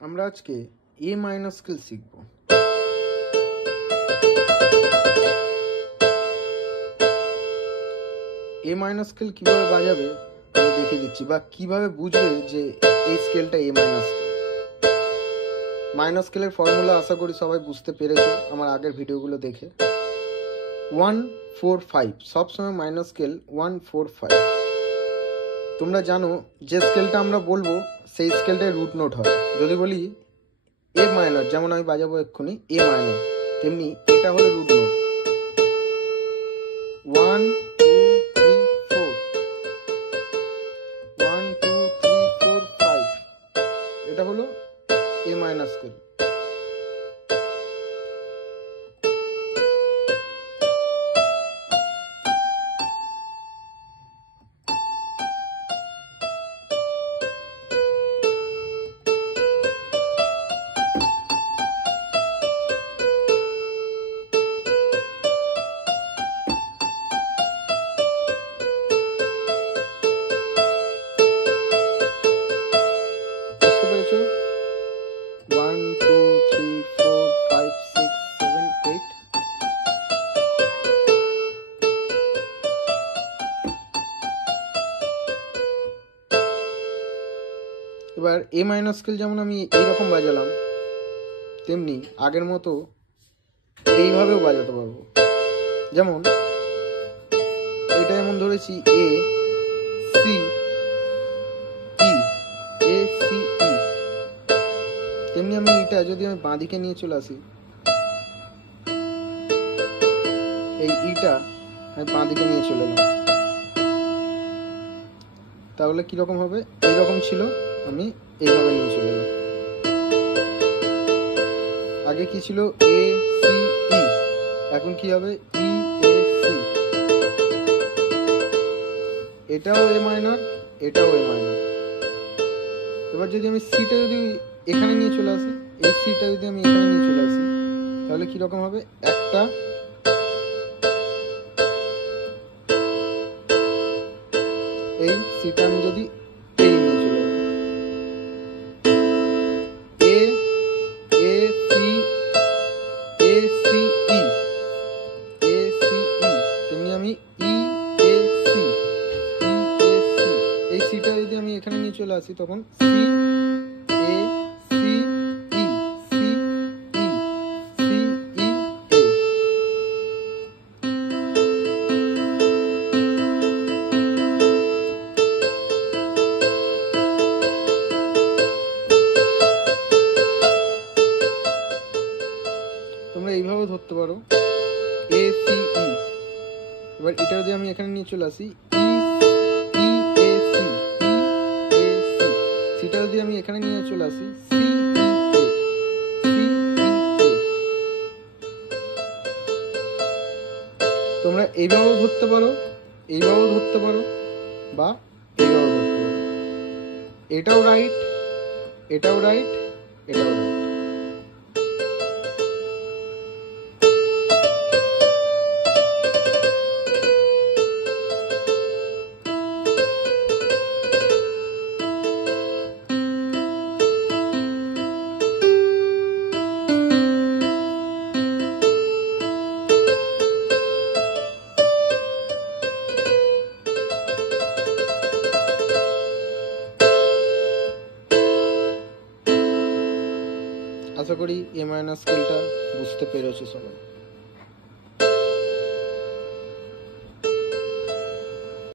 আমরা আজকে এ minor scale শিখব। এ মাইনর স্কেল কিভাবে বাজাবে আমি দেখিয়ে দিচ্ছি, বা কিভাবে বুঝবে যে এই স্কেলটা এ মাইনর স্কেল। মাইনর স্কেলের ফর্মুলা আশা করি সবাই বুঝতে পেরেছো আমার আগের ভিডিওগুলো দেখে। 1 4 5 সবসময় মাইনর স্কেল 1 4 5। তোমরা জানো যে স্কেলটা আমরা বলবো সেই স্কেলটাই রুট নোট হয়। যদি বলি এ মাইনর, যেমন আমি বাজাবো এক্ষুনি এ মাইনর, তেমনি এটা হলো রুট নোট। 1 2 3 4 1 2 3 4 5, এটা হলো এ মাইনর স্কেল। বুঝতে পেরেছো? 1 2 3 4 5 6 7 8। এবার এ মাইনর স্কেল যেমন আমি এইরকম বাজালাম, তেমনি আগের মতো এইভাবেও বাজাতে পারবো। যেমন এটা যেমন ধরেছি এ C E, A C E, তেমনি আমি এটা যদি আমি বাঁ দিকে নিয়ে চলে আসি, এই ইটা আমি বাঁ দিকে নিয়ে চলে এলাম, তাহলে কিরকম হবে? এইরকম ছিল, আমি এইভাবে নিয়ে চলে এলাম। আগে কি ছিল? এ সি ই, এখন কি হবে? ই এ সি। এটাও এ মাইনর, এটাও এ মাইনর। এবার যদি আমি সিটা যদি এখানে নিয়ে চলে আসি, এই সিটা যদি আমি এখানে নিয়ে চলে আসি, তাহলে কিরকম হবে? একটা, এই সিটা আমি যদি এই নিয়ে চলে আসি, A A C A C E, A C E, তেমনি আমি ই A C, E A C. এই সিটা যদি আমি এখানে নিয়ে চলে আসি, তখন C A C E, C E, C E A. তোমরা এইভাবে ধরতে পারো এ সি ই। এবার এটা যদি আমি এখানে নিয়ে চলে আসি, ই ই A C, E A C. সিটা যদি আমি এখানে নিয়ে চলে আসি, C E A, C E A. তোমরা এইভাবেও ধরতে পারো, এইভাবেও ধরতে পারো, বা এইভাবেও ধরতে পারো। এটাও রাইট, এটাও রাইট, এটাও রাইট। আশা করি এ মাইনর স্কেলটা বুঝতে পেরেছো সবাই।